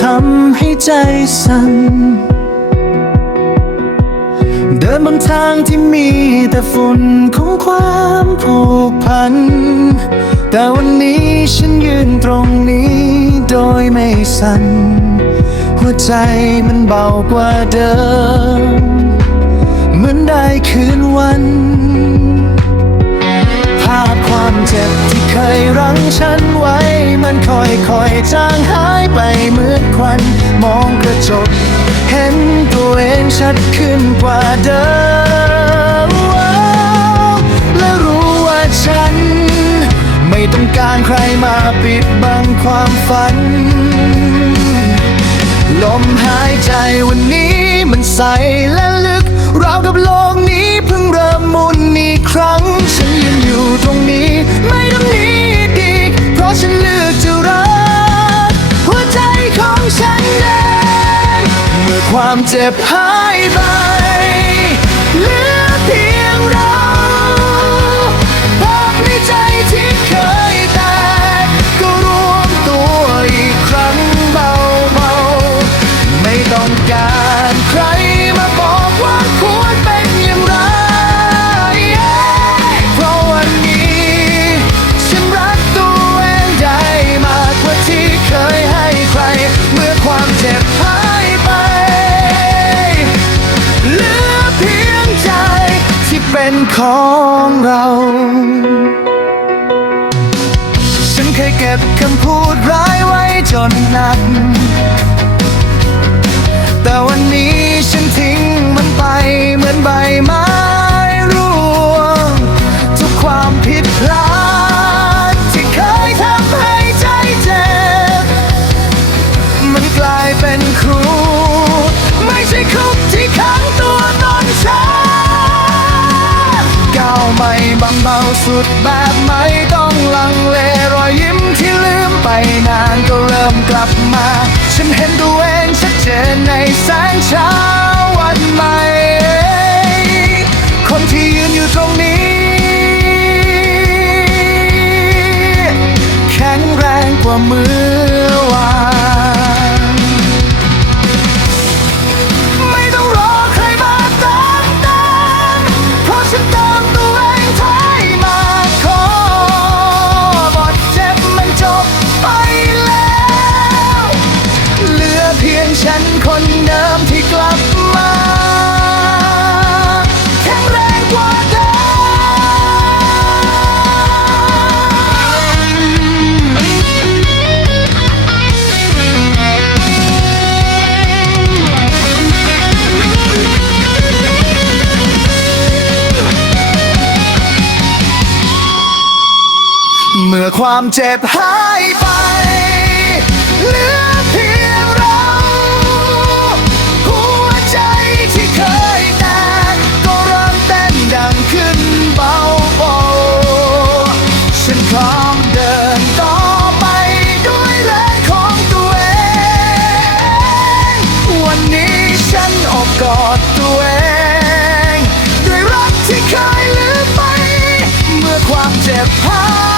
ทำให้ใจสั่น เดินบนทางที่มีแต่ฝุ่นของความผูกพัน แต่วันนี้ฉันยืนตรงนี้โดยไม่สั่น หัวใจมันเบากว่าเดิม เหมือนได้คืนวันภาพความเจ็บที่เคยรั้งฉันไว้ มันค่อยๆจางหายไปเหมือนควัน มองกระจก เห็นตัวเองชัดขึ้นกว่าเดิม และรู้ว่าฉัน ไม่ต้องการใครมาปิดบังความฝัน ลมหายใจวันนี้มันใสและลึก ราวกับโลกนี้เพิ่งเริ่มมุนอีกครั้งฉัน ความเจ็บหายไป เป็นของเรา ฉันเคยเก็บคำพูดร้ายไว้จนหนัก แต่วันนี้ฉันทิ้งมันไปเหมือนใบไม้ร่วงทุกความผิดพลาดที่เคยทำให้ใจเจ็บ มันกลายเป็นครู ไม่ใช่คุกที่ขัง บางเบาสุดแบบไม่ต้องลังเลรอยยิ้มที่ลืมไปนานก็เริ่มกลับมา ฉันเห็นตัวเองชัดเจนในแสงเช้าวันใหม่ คนที่ยืนอยู่ตรงนี้ แข็งแรงกว่ามือ ความเจ็บหายไป เหลือเพียงเรา หัวใจที่เคยแตกก็เริ่มเต้นดังขึ้นเบาๆฉันพร้อมเดินต่อไปด้วยแรงของตัวเอง วันนี้ฉันอบกอดตัวเอง ด้วยรักที่เคยลืมไป เมื่อความเจ็บหาย